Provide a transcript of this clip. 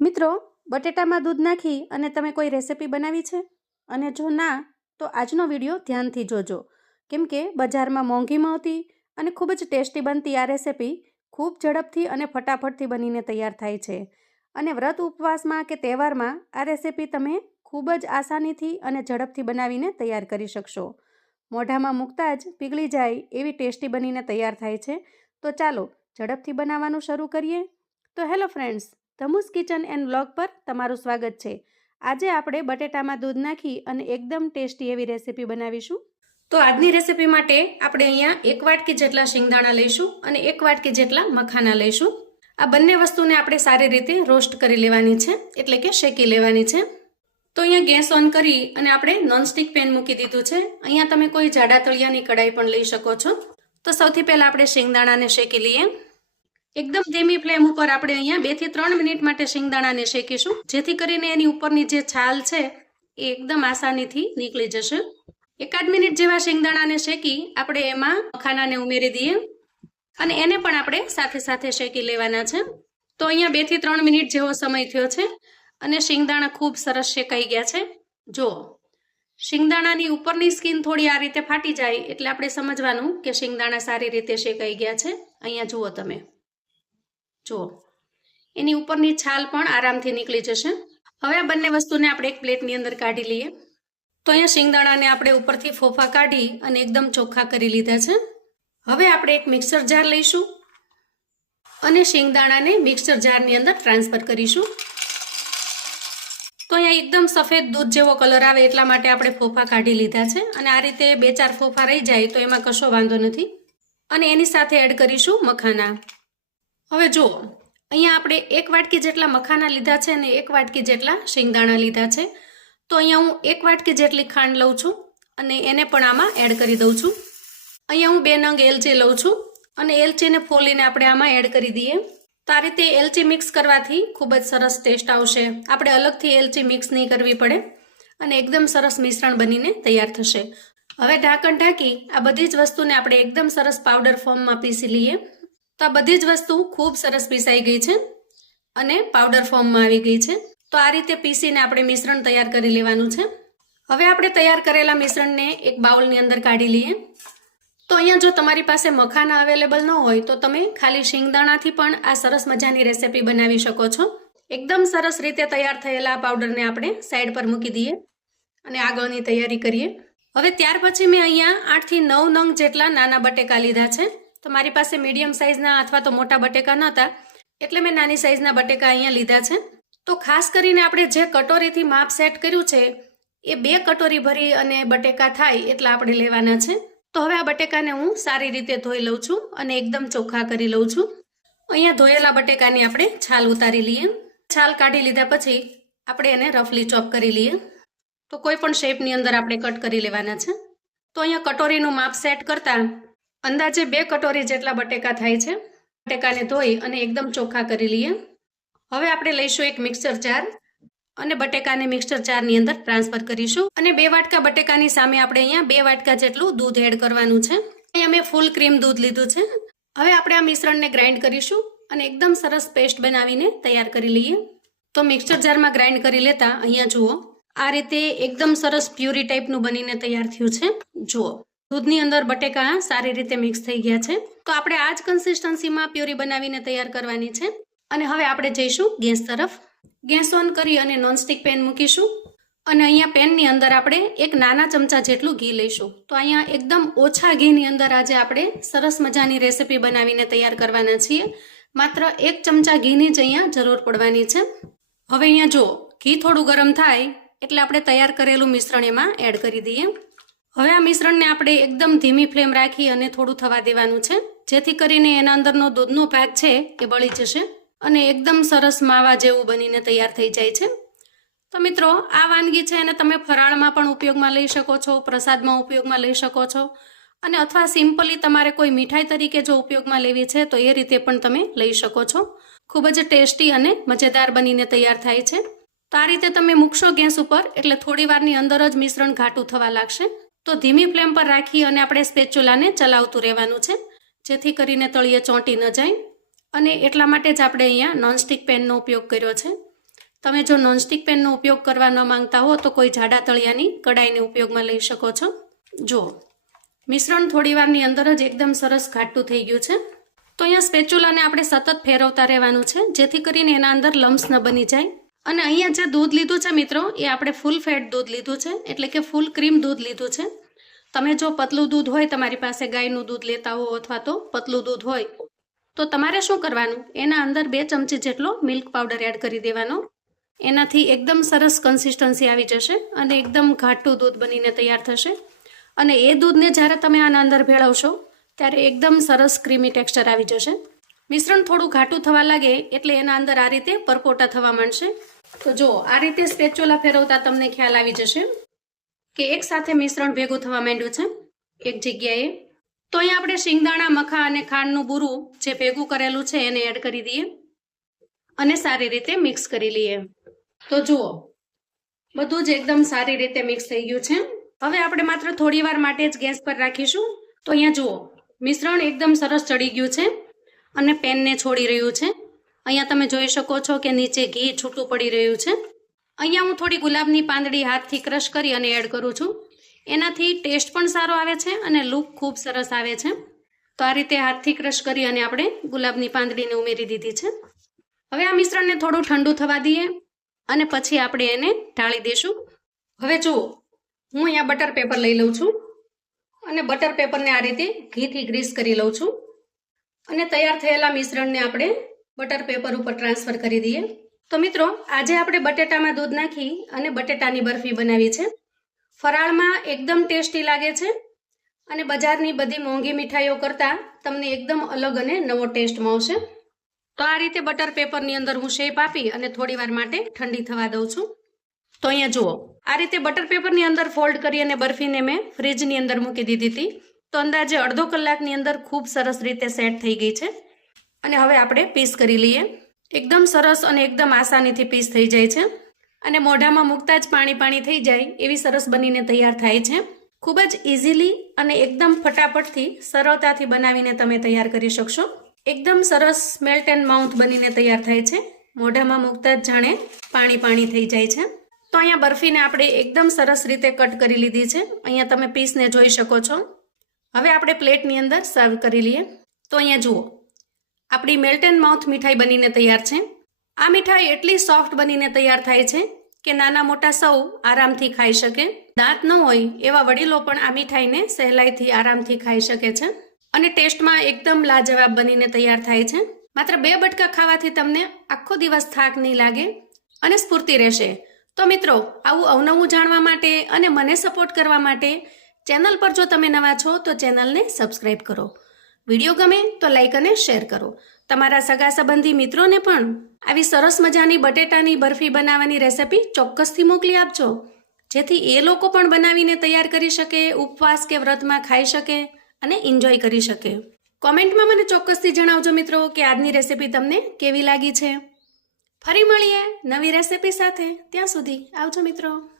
મિત્રો, બટેટામાં દૂધ નાખી અને તમે કોઈ રેસિપી બનાવી છે? અને જો ના, તો આજનો વીડિયો ધ્યાનથી જોજો. કેમ કે બજારમાં મોંઘી મળતી અને ખૂબ જ ટેસ્ટી બનતી આ રેસિપી ખૂબ ઝડપથી અને ફટાફટથી બનીને તૈયાર થાય છે. અને વ્રત ઉપવાસમાં કે તહેવારમાં આ રેસિપી તમે ખૂબ જ આસાનીથી અને ઝડપથી બનાવીને તૈયાર કરી શકશો. મોઢામાં મૂકતા જ પીગળી જાય એવી ટેસ્ટી બનીને તૈયાર થાય છે. તો ચાલો, ઝડપથી બનાવવાનું શરૂ કરીએ. તો hello friends ધમુસ kitchen and blog પર તમારું સ્વાગત છે. આજે આપણે બટેટામાં દૂધ નાખી અને એકદમ ટેસ્ટી એવી રેસિપી બનાવીશું. તો આજની રેસિપી માટે આપણે અહીંયા એક વાટકી જેટલા શિંગદાણા લઈશું અને એક વાટકી જેટલા મખાના લઈશું. આ બંને વસ્તુને આપણે સારી રીતે રોસ્ટ કરી લેવાની છે, એટલે કે શેકી લેવાની છે. તો અહીંયા ગેસ ઓન કરી અને આપણે નોનસ્ટિક પેન મૂકી દીધું છે. અહીંયા તમે કોઈ જાડા તળિયાની કડાઈ પણ લઈ શકો છો. તો સૌથી પહેલાં આપણે શિંગદાણાને શેકી લઈએ. એકદમ ધીમી ફ્લેમ ઉપર આપણે અહીંયા બેથી ત્રણ મિનિટ માટે શિંગદાણાને શેકીશું. જેથી કરીને એની ઉપરની જે છાલ છે, એ એકદમ આસાનીથી નીકળી જશે. એકાદ મિનિટ જેવા શિંગદાણાને શેકી આપણે એમાં મખાનાને ઉમેરી દઈએ. અને એને પણ આપણે સાથે સાથે શેકી લેવાના છે. તો અહીંયા બેથી ત્રણ મિનિટ જેવો સમય થયો છે અને શિંગદાણા ખૂબ સરસ શેકાઈ ગયા છે. જુઓ શિંગદાણાની ઉપરની સ્કીન થોડી આ રીતે ફાટી જાય એટલે આપણે સમજવાનું કે શિંગદાણા સારી રીતે શેકાઈ ગયા છે. અહીંયા જુઓ તમે. જુઓ. એની ઉપરની છાલ પણ આરામથી નીકળી જશે. હવે આ બંને વસ્તુને આપણે એક પ્લેટની અંદર કાઢી લઈએ. તો અહીંયા શિંગદાણાને આપણે ઉપરથી ફોફા કાઢી અને એકદમ ચોખ્ખા કરી લીધા છે. હવે આપણે એક મિક્સર જાર લઈશું અને શિંગદાણાને મિક્સર જારની અંદર ટ્રાન્સફર કરીશું. તો અહીંયા એકદમ સફેદ દૂધ જેવો કલર આવે એટલા માટે આપણે ફોફા કાઢી લીધા છે અને આ રીતે બે ચાર ફોફા રહી જાય તો એમાં કશો વાંધો નથી. અને એની સાથે એડ કરીશું મખાના. હવે જુઓ, અહીંયા આપણે એક વાટકી જેટલા મખાના લીધા છે અને એક વાટકી જેટલા શિંગદાણા લીધા છે. તો અહીંયા હું એક વાટકી જેટલી ખાંડ લઉં છું અને એને પણ આમાં એડ કરી દઉં છું. અહીંયા હું બે નંગ એલચી લઉં છું અને એલચીને ફોલીને આપણે આમાં એડ કરી દઈએ. તો આ રીતે એલચી મિક્સ કરવાથી ખૂબ જ સરસ ટેસ્ટ આવશે. આપણે અલગથી એલચી મિક્સ નહીં કરવી પડે અને એકદમ સરસ મિશ્રણ બનીને તૈયાર થશે. હવે ઢાંકણ ઢાંકી આ બધી જ વસ્તુને આપણે એકદમ સરસ પાવડર ફોર્મમાં પીસી લઈએ. તો આ બધી જ વસ્તુ ખૂબ સરસ પીસાઈ ગઈ છે અને પાવડર ફોર્મમાં આવી ગઈ છે. તો આ રીતે પીસીને આપણે મિશ્રણ તૈયાર કરી લેવાનું છે. હવે આપણે તૈયાર કરેલા મિશ્રણને એક બાઉલની અંદર કાઢી લઈએ. તો અહીંયા જો તમારી પાસે મખાના અવેલેબલ ન હોય તો તમે ખાલી શિંગદાણાથી પણ આ સરસ મજાની રેસીપી બનાવી શકો છો. એકદમ સરસ રીતે તૈયાર થયેલા પાવડરને આપણે સાઈડ પર મૂકી દઈએ અને આગળની તૈયારી કરીએ. હવે ત્યાર પછી મેં અહીંયા આઠથી નવ નંગ જેટલા નાના બટેકા લીધા છે. તો મારી પાસે મીડિયમ સાઇઝના અથવા તો મોટા બટેકા નહોતા, એટલે મેં નાની સાઇઝના બટેકા અહીંયા લીધા છે. તો ખાસ કરીને આપણે જે કટોરીથી માપ સેટ કર્યું છે, એ બે કટોરી ભરી અને બટેકા થાય એટલા આપણે લેવાના છે. તો હવે આ બટેકાને હું સારી રીતે ધોઈ લઉં છું અને એકદમ ચોખ્ખા કરી લઉં છું. અહીંયા ધોયેલા બટેકાની આપણે છાલ ઉતારી લઈએ. છાલ કાઢી લીધા પછી આપણે એને રફલી ચોપ કરી લઈએ. તો કોઈ પણ શેપની અંદર આપણે કટ કરી લેવાના છે. તો અહીંયા કટોરીનું માપ સેટ કરતા અંદાજે બે કટોરી જેટલા બટેકા થાય છે. બટેકાને ધોઈ અને એકદમ ચોખ્ખા કરી લઈએ. હવે આપણે લઈશું એક મિક્સર જાર અને બટેકાને મિક્સર જારની અંદર ટ્રાન્સફર કરીશું. અને બે વાટકા બટેકાની સામે આપણે અહીંયા બે વાટકા જેટલું દૂધ એડ કરવાનું છે. અહીંયા મેં ફૂલ ક્રીમ દૂધ લીધું છે. હવે આપણે આ મિશ્રણને ગ્રાઇન્ડ કરીશું અને એકદમ સરસ પેસ્ટ બનાવીને તૈયાર કરી લઈએ. તો મિક્સર જારમાં ગ્રાઇન્ડ કરી લેતા અહીંયા જુઓ. આ રીતે એકદમ સરસ પ્યુરી ટાઈપનું બનીને તૈયાર થયું છે. જુઓ. દૂધની અંદર બટેકા સારી રીતે મિક્સ થઈ ગયા છે. તો આપણે આ જ કન્સિસ્ટન્સીમાં પ્યુરી બનાવીને તૈયાર કરવાની છે. અને હવે આપણે જઈશું ગેસ તરફ. ગેસ ઓન કરી અને નોનસ્ટિક પેન મૂકીશું. અને અહીંયા પેનની અંદર આપણે એક નાના ચમચા જેટલું ઘી લઈશું. તો અહીંયા એકદમ ઓછા ઘીની અંદર આજે આપણે સરસ મજાની રેસિપી બનાવીને તૈયાર કરવાના છીએ. માત્ર એક ચમચા ઘીની જ અહીંયા જરૂર પડવાની છે. હવે અહીંયા જો ઘી થોડું ગરમ થાય, એટલે આપણે તૈયાર કરેલું મિશ્રણ એમાં એડ કરી દઈએ. હવે આ મિશ્રણને આપણે એકદમ ધીમી ફ્લેમ રાખી અને થોડું થવા દેવાનું છે. જેથી કરીને એના અંદરનો દૂધનો ભાગ છે એ બળી જશે અને એકદમ સરસ માવા જેવું બનીને તૈયાર થઈ જાય છે. તો મિત્રો, આ વાનગી છે એને તમે ફરાળમાં પણ ઉપયોગમાં લઈ શકો છો, પ્રસાદમાં ઉપયોગમાં લઈ શકો છો. અને અથવા સિમ્પલી તમારે કોઈ મીઠાઈ તરીકે જો ઉપયોગમાં લેવી છે, તો એ રીતે પણ તમે લઈ શકો છો. ખૂબ જ ટેસ્ટી અને મજેદાર બનીને તૈયાર થાય છે. તો આ રીતે તમે મૂકશો ગેસ ઉપર, એટલે થોડી વારની અંદર જ મિશ્રણ ઘાટું થવા લાગશે. તો ધીમી ફ્લેમ પર રાખી અને આપણે સ્પેચ્યુલાને ચલાવતું રહેવાનું છે. જેથી કરીને તળિયે ચોંટી ન જાય. અને એટલા માટે જ આપણે અહીંયા નોનસ્ટિક પેનનો ઉપયોગ કર્યો છે. તમે જો નોનસ્ટિક પેનનો ઉપયોગ કરવા ન માંગતા હો, તો કોઈ જાડા તળિયાની કડાઈને ઉપયોગમાં લઈ શકો છો. જુઓ. મિશ્રણ થોડીવારની અંદર જ એકદમ સરસ ઘાટું થઈ ગયું છે. તો અહીંયા સ્પેચ્યુલાને આપણે સતત ફેરવતા રહેવાનું છે, જેથી કરીને એના અંદર લમ્સ ન બની જાય. અને અહીંયા જે દૂધ લીધું છે મિત્રો, એ આપણે ફૂલ ફેટ દૂધ લીધું છે, એટલે કે ફૂલ ક્રીમ દૂધ લીધું છે. તમે જો પતલું દૂધ હોય, તમારી પાસે ગાયનું દૂધ લેતા હો અથવા તો પતલું દૂધ હોય, તો તમારે શું કરવાનું? એના અંદર બે ચમચી જેટલો મિલ્ક પાવડર એડ કરી દેવાનો. એનાથી એકદમ સરસ કન્સિસ્ટન્સી આવી જશે અને એકદમ ઘાટું દૂધ બનીને તૈયાર થશે. અને એ દૂધને જ્યારે તમે આના અંદર ભેળવશો, ત્યારે એકદમ સરસ ક્રીમી ટેક્સચર આવી જશે. મિશ્રણ થોડું ઘાટું થવા લાગે એટલે એના અંદર આ રીતે પરપોટા થવા માંડશે. તો જો આ રીતે સ્પેચ્યુલા ફેરવતા તમને ખ્યાલ આવી જશે કે એક સાથે મિશ્રણ ભેગું થવા માંડ્યું છે, એક જગ્યાએ. તો અહીંયા આપણે શિંગદાણા, મખા અને ખાંડનું બુરું જે ભેગું કરેલું છે એને એડ કરી દઈએ અને સારી રીતે મિક્સ કરી લઈએ. તો જુઓ, બધું જ એકદમ સારી રીતે મિક્સ થઈ ગયું છે. હવે આપણે માત્ર થોડી વાર માટે જ ગેસ પર રાખીશું. તો અહીંયા જુઓ, મિશ્રણ એકદમ સરસ ચડી ગયું છે. અને પેનને છોડી રહ્યું છે. અહીંયા તમે જોઈ શકો છો કે નીચે ઘી છૂટું પડી રહ્યું છે. અહીંયા હું થોડી ગુલાબની પાંદડી હાથથી ક્રશ કરી અને એડ કરું છું. એનાથી ટેસ્ટ પણ સારો આવે છે અને લુક ખૂબ સરસ આવે છે. તો આ રીતે હાથથી ક્રશ કરી અને આપણે ગુલાબની પાંદડીને ઉમેરી દીધી છે. હવે આ મિશ્રણને થોડું ઠંડુ થવા દઈએ અને પછી આપણે એને ઢાળી દઈશું હવે જુઓ, હું અહીંયા બટર પેપર લઈ લઉં છું અને બટર પેપરને આ રીતે ઘીથી ગ્રીસ કરી લઉં છું. અને તૈયાર થયેલા મિશ્રણને આપણે બટર પેપર ઉપર ટ્રાન્સફર કરી દઈએ. તો મિત્રો, આજે આપણે બટેટામાં દૂધ નાખી અને બટેટાની બરફી બનાવી છે. ફરાળમાં એકદમ ટેસ્ટી લાગે છે અને બજારની બધી મોંઘી મીઠાઈઓ કરતાં તમને એકદમ અલગ અને નવો ટેસ્ટ મળશે. તો આ રીતે બટર પેપરની અંદર હું શેપ આપી અને થોડી વાર માટે ઠંડી થવા દઉં છું. તો અહીંયા જુઓ. આ રીતે બટર પેપરની અંદર ફોલ્ડ કરી અને બરફીને મેં ફ્રીજની અંદર મૂકી દીધી હતી. તો અંદાજે અડધો કલાકની અંદર ખૂબ સરસ રીતે સેટ થઈ ગઈ છે. અને હવે આપણે પીસ કરી લઈએ. એકદમ સરસ અને એકદમ આસાનીથી પીસ થઈ જાય છે. અને મોઢામાં મૂકતા જ પાણી પાણી થઈ જાય એવી સરસ બનીને તૈયાર થાય છે. ખૂબ જ ઇઝીલી અને એકદમ ફટાફટથી સરળતાથી બનાવીને તમે તૈયાર કરી શકશો. એકદમ સરસ મેલ્ટ એન્ડ માઉથ બનીને તૈયાર થાય છે. મોઢામાં મૂકતા જ જાણે પાણી પાણી થઈ જાય છે. તો અહીંયા બરફીને આપણે એકદમ સરસ રીતે કટ કરી લીધી છે. અહીંયા તમે પીસને જોઈ શકો છો. હવે આપણે પ્લેટની અંદર સર્વ કરી લઈએ. તો અહીંયા જુઓ. આપણી મેલ્ટ એન્ડ માઉથ મીઠાઈ બનીને તૈયાર છે. આ મીઠાઈ એટલી સોફ્ટ બનીને તૈયાર થાય છે કે નાના મોટા સૌ આરામથી ખાઈ શકે. દાંત ન હોય એવા વડીલો પણ આ મીઠાઈને સહેલાઈથી આરામથી ખાઈ શકે છે. અને ટેસ્ટમાં એકદમ લાજવાબ બનીને તૈયાર થાય છે. માત્ર બે બટકા ખાવાથી તમને આખો દિવસ થાક નહીં લાગે અને સ્ફૂર્તિ રહેશે. તો મિત્રો, આવું અવનવું જાણવા માટે અને મને સપોર્ટ કરવા માટે ચેનલ પર જો તમે નવા છો, તો ચેનલને સબસ્ક્રાઈબ કરો. વીડિયો ગમે તો લાઈક અને શેર કરો. તમારા સગા સંબંધી મિત્રોને પણ આવી સરસ મજાની બટેટાની બરફી બનાવવાની રેસિપી ચોક્કસથી મોકલી આપજો. જેથી એ લોકો પણ બનાવીને તૈયાર કરી શકે, ઉપવાસ કે વ્રતમાં ખાઈ શકે અને એન્જોય કરી શકે. કોમેન્ટમાં મને ચોક્કસથી જણાવજો મિત્રો કે આજની રેસિપી તમને કેવી લાગી છે. ફરી મળીએ નવી રેસિપી સાથે. ત્યાં સુધી આવજો મિત્રો.